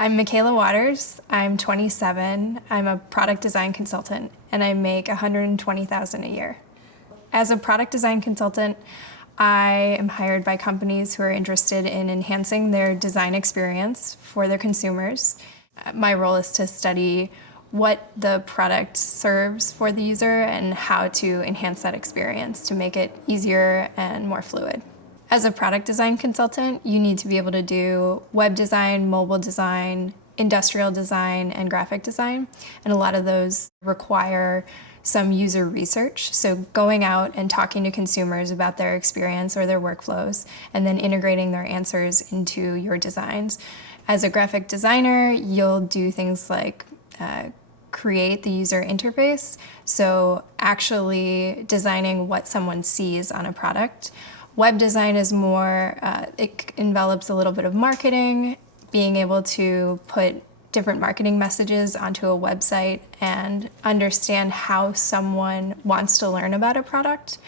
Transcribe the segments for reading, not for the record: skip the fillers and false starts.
I'm Mikaila Waters. I'm 27. I'm a product design consultant, and I make $120,000 a year. As a product design consultant, I am hired by companies who are interested in enhancing their design experience for their consumers. My role is to study what the product serves for the user and how to enhance that experience to make it easier and more fluid. As a product design consultant, you need to be able to do web design, mobile design, industrial design, and graphic design. And a lot of those require some user research. So going out and talking to consumers about their experience or their workflows, and then integrating their answers into your designs. As a graphic designer, you'll do things like create the user interface. So actually designing what someone sees on a product. Web design is more, it envelops a little bit of marketing, being able to put different marketing messages onto a website and understand how someone wants to learn about a product.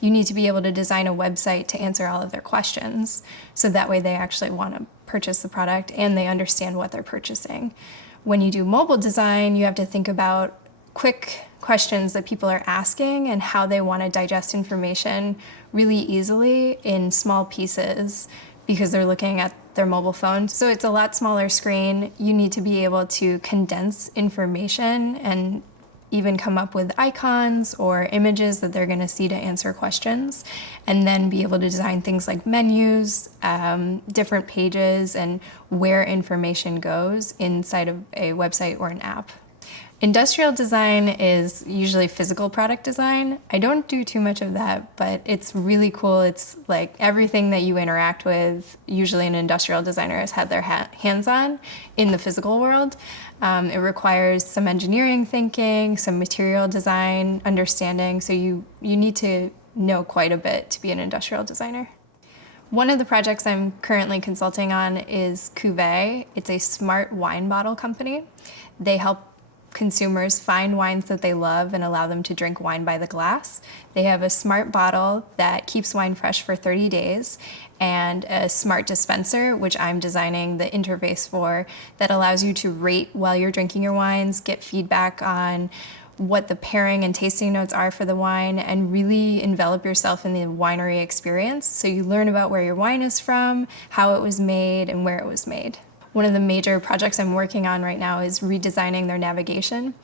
You need to be able to design a website to answer all of their questions, so that way they actually want to purchase the product and they understand what they're purchasing. When you do mobile design, you have to think about quick questions that people are asking and how they want to digest information really easily in small pieces because they're looking at their mobile phone. So it's a lot smaller screen. You need to be able to condense information and even come up with icons or images that they're going to see to answer questions, and then be able to design things like menus, different pages, and where information goes inside of a website or an app. Industrial design is usually physical product design. I don't do too much of that, but it's really cool. It's like everything that you interact with, usually an industrial designer has had their hands on in the physical world. It requires some engineering thinking, some material design understanding, so you need to know quite a bit to be an industrial designer. One of the projects I'm currently consulting on is Kuvee. It's a smart wine bottle company. They help consumers find wines that they love and allow them to drink wine by the glass. They have a smart bottle that keeps wine fresh for 30 days and a smart dispenser, which I'm designing the interface for, that allows you to rate while you're drinking your wines, get feedback on what the pairing and tasting notes are for the wine, and really envelop yourself in the winery experience so you learn about where your wine is from, how it was made, and where it was made. One of the major projects I'm working on right now is redesigning their navigation.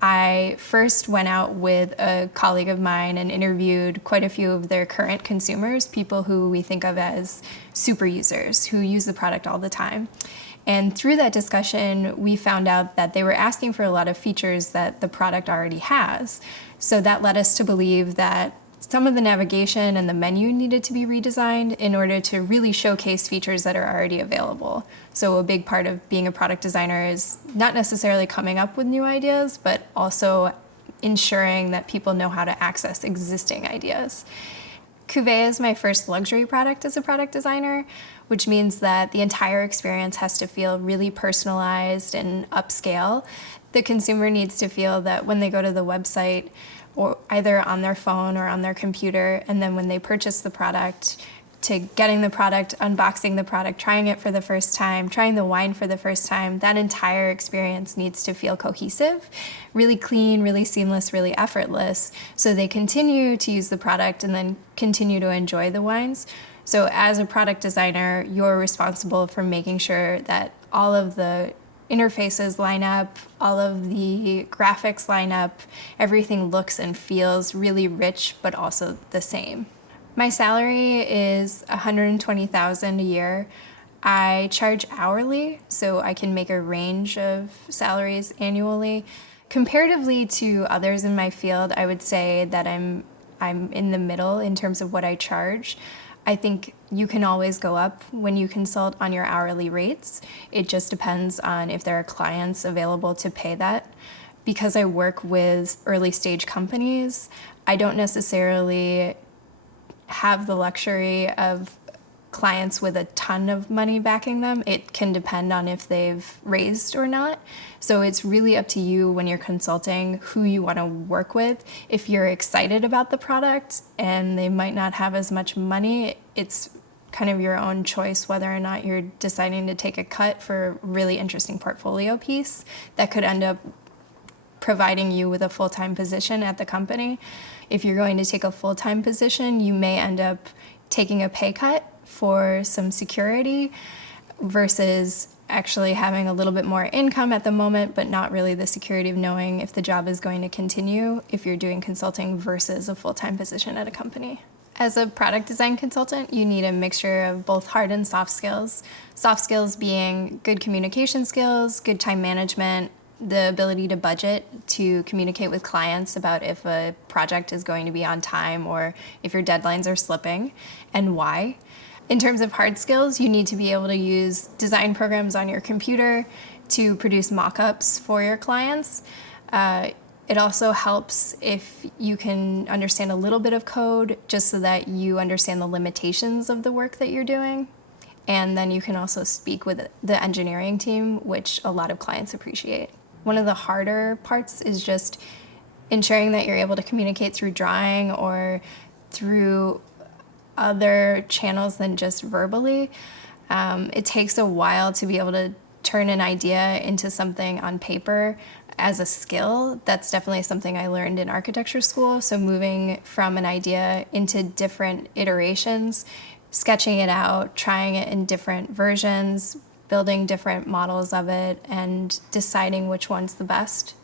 I first went out with a colleague of mine and interviewed quite a few of their current consumers, people who we think of as super users, who use the product all the time. And through that discussion, we found out that they were asking for a lot of features that the product already has. So that led us to believe that some of the navigation and the menu needed to be redesigned in order to really showcase features that are already available. So a big part of being a product designer is not necessarily coming up with new ideas, but also ensuring that people know how to access existing ideas. Kuvee is my first luxury product as a product designer, which means that the entire experience has to feel really personalized and upscale. The consumer needs to feel that when they go to the website, or either on their phone or on their computer, and then when they purchase the product, to getting the product, unboxing the product, trying it for the first time, trying the wine for the first time, that entire experience needs to feel cohesive, really clean, really seamless, really effortless, so they continue to use the product and then continue to enjoy the wines. So as a product designer, you're responsible for making sure that all of the interfaces line up, all of the graphics line up, everything looks and feels really rich, but also the same. My salary is $120,000 a year. I charge hourly, so I can make a range of salaries annually. Comparatively to others in my field, I would say that I'm in the middle in terms of what I charge. I think you can always go up when you consult on your hourly rates. It just depends on if there are clients available to pay that. Because I work with early stage companies, I don't necessarily have the luxury of clients with a ton of money backing them. It can depend on if they've raised or not. So it's really up to you when you're consulting who you want to work with. If you're excited about the product and they might not have as much money, it's kind of your own choice whether or not you're deciding to take a cut for a really interesting portfolio piece that could end up providing you with a full-time position at the company. If you're going to take a full-time position, you may end up taking a pay cut for some security versus actually having a little bit more income at the moment, but not really the security of knowing if the job is going to continue if you're doing consulting versus a full-time position at a company. As a product design consultant, you need a mixture of both hard and soft skills. Soft skills being good communication skills, good time management, the ability to budget, to communicate with clients about if a project is going to be on time or if your deadlines are slipping and why. In terms of hard skills, you need to be able to use design programs on your computer to produce mock-ups for your clients. It also helps if you can understand a little bit of code just so that you understand the limitations of the work that you're doing. And then you can also speak with the engineering team, which a lot of clients appreciate. One of the harder parts is just ensuring that you're able to communicate through drawing or through other channels than just verbally. It takes a while to be able to turn an idea into something on paper as a skill. That's definitely something I learned in architecture school. So moving from an idea into different iterations, sketching it out, trying it in different versions, building different models of it, and deciding which one's the best.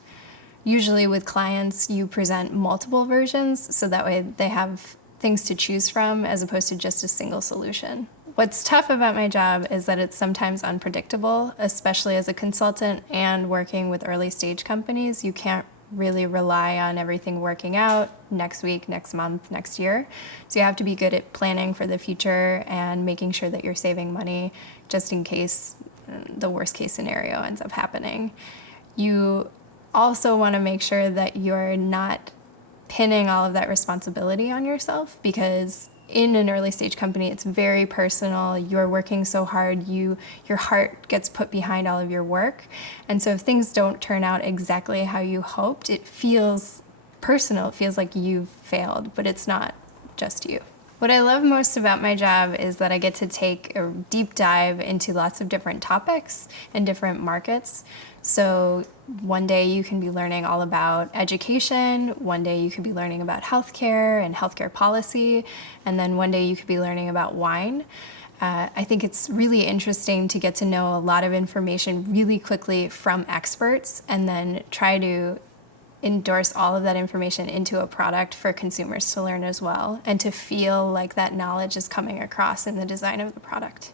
Usually with clients, you present multiple versions, so that way they have things to choose from as opposed to just a single solution. What's tough about my job is that it's sometimes unpredictable, especially as a consultant and working with early stage companies. You can't really rely on everything working out next week, next month, next year. So you have to be good at planning for the future and making sure that you're saving money just in case the worst case scenario ends up happening. You also want to make sure that you're not pinning all of that responsibility on yourself, because in an early stage company, it's very personal. You're working so hard, your heart gets put behind all of your work. And so if things don't turn out exactly how you hoped, it feels personal. It feels like you've failed, but it's not just you. What I love most about my job is that I get to take a deep dive into lots of different topics and different markets. So one day you can be learning all about education, one day you could be learning about healthcare and healthcare policy, and then one day you could be learning about wine. I think it's really interesting to get to know a lot of information really quickly from experts and then try to endorse all of that information into a product for consumers to learn as well, and to feel like that knowledge is coming across in the design of the product.